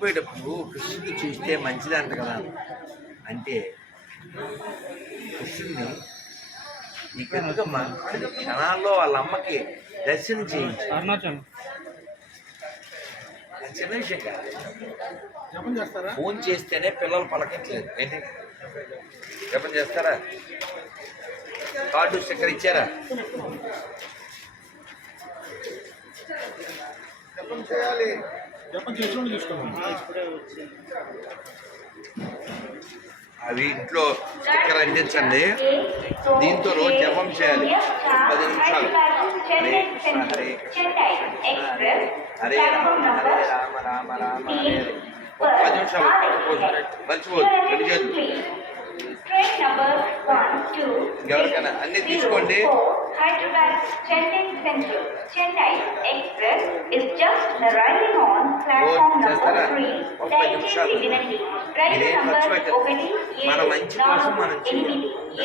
చచ్చిపోయేటప్పుడు కృష్ణుడు చూస్తే మంచిది అంట కదా. అంటే కృష్ణుడిని ఎందుకమ్మా అని క్షణాల్లో వాళ్ళ అమ్మకి దర్శనం చేయించి చిన్న విషయం కాదు. ఫోన్ చేస్తేనే పిల్లలు పలకట్లేదు. ఏంటి? జపం చేస్తారా? కార్డు స్టిక్కర్ ఇచ్చారా? జపం చేయాలి. జపం అవి ఇంట్లో స్టిక్కర్ అంటించండి. దీంతో రోజు జపం చేయాలి. పది నిమిషాలు. హరే కృష్ణ హరే కృష్ణ హరే రామ హరే రామ రామ రామ హరే పది నిమిషాలు మర్చిపోదు మర్చిపోదు రెండు చేతులు ఎవరికైనా అన్ని తీసుకోండి Hyderabad Chennai central Chennai express is just arriving on platform? Number 3 ఒక పది నిమిషాలు. దయచేసి వినండి రైలు నంబర్ ఖర్చు పెట్టదు. 1 మన మంచి కోసం మనం చేయాలి.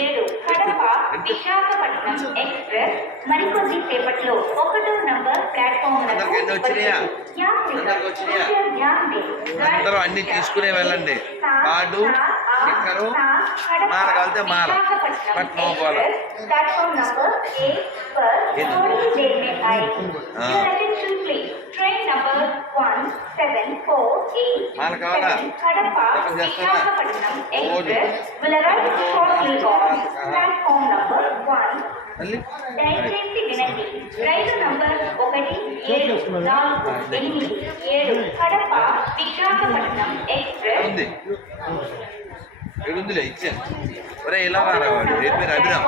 7 కడప విశాఖపట్నం ఎక్స్ప్రెస్ మరికొద్ది సేపట్లో ఒకటో నంబర్ ప్లాట్ఫామ్? అందరికి వచ్చినాయా? అందరూ అన్ని తీసుకునే వెళ్ళండి కార్డు స్టిక్కరు మాల కలితే మాల పట్నం గోల మాల కావాలా దయచేసి వినండి. రైలు నంబర్ ఒకటి ఏడు నాలుగు ఎనిమిది ఏడు కడప విశాఖపట్నం ఎక్స్ప్రెస్ ఏడుందిలే ఇచ్చాను ఒరే ఇలా రారా వాడు. ఏ పేరు? అభిరామ్.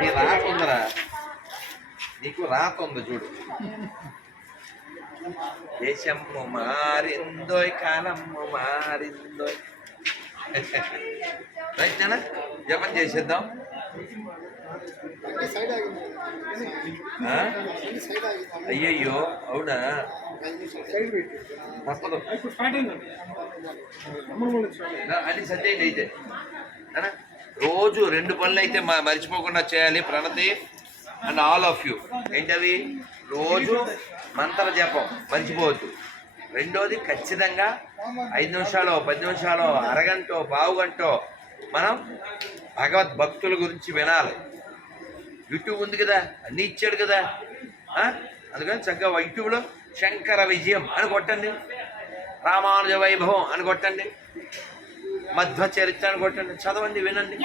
నీ రాత ఉందరా నీకు రాత ఉంది చూడు. దేశము మారిందోయ్ కాలము మారిందోయ్. రైట్నా జపం చేసేద్దాం. అయ్యయ్యో అవునా? తప్పదు అది సత్యండి అయితే? రోజు రెండు పనులు అయితే మ- మర్చిపోకుండా చేయాలి. Pranathi and all of you. ఏంటవి? రోజు మంత్ర జపం. మర్చిపోవద్దు. రెండోది ఖచ్చితంగా ఐదు నిమిషాలు పది నిమిషాలు అరగంటో పావు గంటో మనం భగవద్ భక్తుల గురించి వినాలి. యూట్యూబ్ ఉంది కదా అన్నీ ఇచ్చాడు కదా. అందుకని చక్కగా యూట్యూబ్లో శంకర విజయం అని కొట్టండి. రామానుజ వైభవం అని కొట్టండి. మధ్వ చరిత్ర అని కొట్టండి. చదవండి వినండి.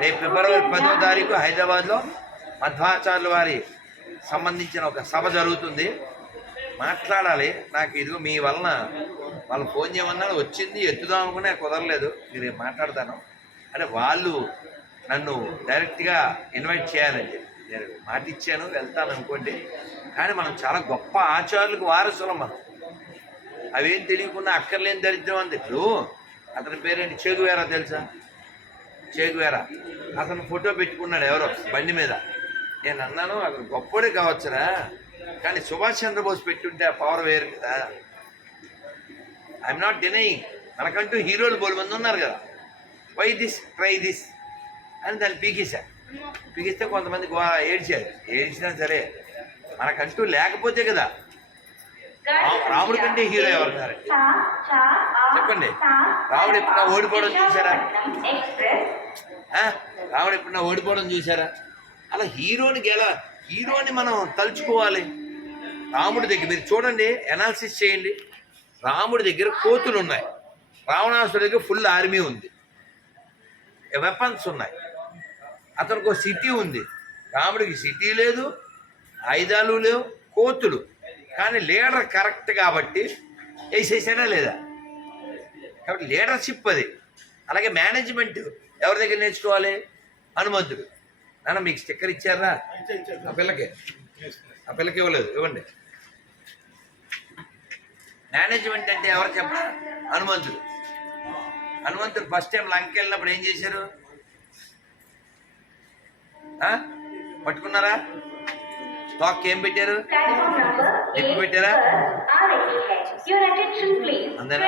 రేపు ఫిబ్రవరి పదో తారీఖు హైదరాబాద్లో మధ్వాచార్యుల వారి సంబంధించిన ఒక సభ జరుగుతుంది. మాట్లాడాలి. నాకు ఇదిగో మీ వలన వాళ్ళు ఫోన్ చేయమన్నారు వచ్చింది ఎత్తుదాం అనుకునే కుదరలేదు. మీరు మాట్లాడతాను. అంటే వాళ్ళు నన్ను డైరెక్ట్గా ఇన్వైట్ చేయాలండి నేను మాట ఇచ్చాను వెళ్తాను అనుకోండి. కానీ మనం చాలా గొప్ప ఆచార్యులకు వారసులం మనం. అవేం తెలియకుండా అక్కర్లేని దరిద్రం అంది. ఇప్పుడు అతని పేరేంటి? చేగువేరా తెలుసా? చేగువేరా. అతను ఫోటో పెట్టుకున్నాడు ఎవరో బండి మీద. నేను అన్నాను అతను గొప్పడే కావచ్చురా. కానీ సుభాష్ చంద్రబోస్ పెట్టుంటే ఆ పవర్ వేరు కదా. ఐఎమ్ నాట్ డినయింగ్ మనకంటూ హీరోలు బోలు మంది ఉన్నారు కదా. వై దిస్ ట్రై దిస్ అని దాన్ని పీకేశారు పీకిస్తే కొంతమంది ఏడ్చారు. ఏడ్చినా సరే మనకంటూ లేకపోతే కదా. రాముడి కంటే హీరో ఎవరున్నారు చెప్పండి. రాముడు ఎప్పుడైనా ఓడిపోవడం చూసారా? రాముడు ఎప్పుడన్నా ఓడిపోవడం చూసారా అలా హీరోని గెల హీరోని మనం తలుచుకోవాలి. రాముడి దగ్గర మీరు చూడండి ఎనాలిసిస్ చేయండి. రాముడి దగ్గర కోతులు ఉన్నాయి రావణాసుడి దగ్గర ఫుల్ ఆర్మీ ఉంది. వెపన్స్ ఉన్నాయి. అతనికి ఒక సిటీ ఉంది. రాముడికి సిటీ లేదు ఆయుధాలు లేవు కోతులు. కానీ లీడర్ కరెక్ట్ కాబట్టి వేసేసానా లేదా? కాబట్టి లీడర్షిప్ అది. అలాగే మేనేజ్మెంట్ ఎవరి దగ్గర నేర్చుకోవాలి? హనుమంతుడు. నాన్న మీకు స్టిక్కర్ ఇచ్చారా? ఆ పిల్లకి? ఆ పిల్లకి ఇవ్వలేదు. ఇవ్వండి. మేనేజ్మెంట్ అంటే ఎవరు చెప్ప హనుమంతుడు. హనుమంతుడు ఫస్ట్ టైం లంక వెళ్ళినప్పుడు ఏం చేశారు? పట్టుకున్నారా? స్టాక్ ఏం పెట్టారు? ఎక్కువ పెట్టారా? అందరా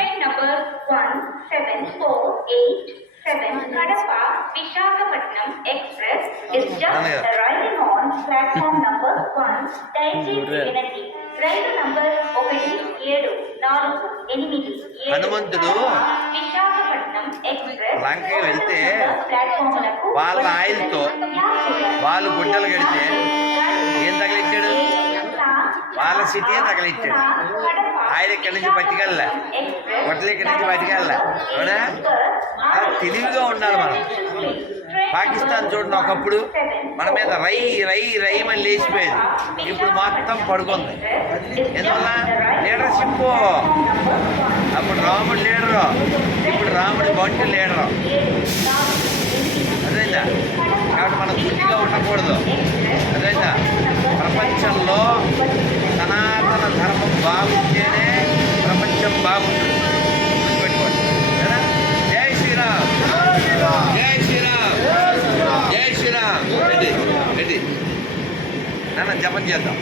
Visakhapatnam express is just platform one ఏడు నాలుగు ఎనిమిది హనుమంతుడు లంకకి వెళ్తే ప్లాట్ఫామ్లకు వాళ్ళ ఆయిల్తో వాళ్ళు గుడ్డలు కడితే ఏం తగిలించాడు? వాళ్ళ సిటీయే తగిలించాడు. ఆయిల్ ఇక్కడి నుంచి పట్టుకెళ్ళలే. గుడ్డలు ఇక్కడి నుంచి పట్టుకెళ్ళలే. అవునా? అలా తెలివిగా ఉండాలి మనం. పాకిస్తాన్ చూడండి ఒకప్పుడు మన మీద రై రై రై అని లేచిపోయేది. ఇప్పుడు మొత్తం పడుకుంది. ఎందువల్ల? లీడర్షిప్. అప్పుడు రాముడు లీడరు. ఇప్పుడు రాముడి బంటి లీడరు. అదేందా? కాబట్టి మనం గుడ్డిగా ఉండకూడదు. అదేందా? ప్రపంచంలో సనాతన ధర్మం బాగుంటేనే ప్రపంచం బాగుంటుంది. జపం చేద్దాం.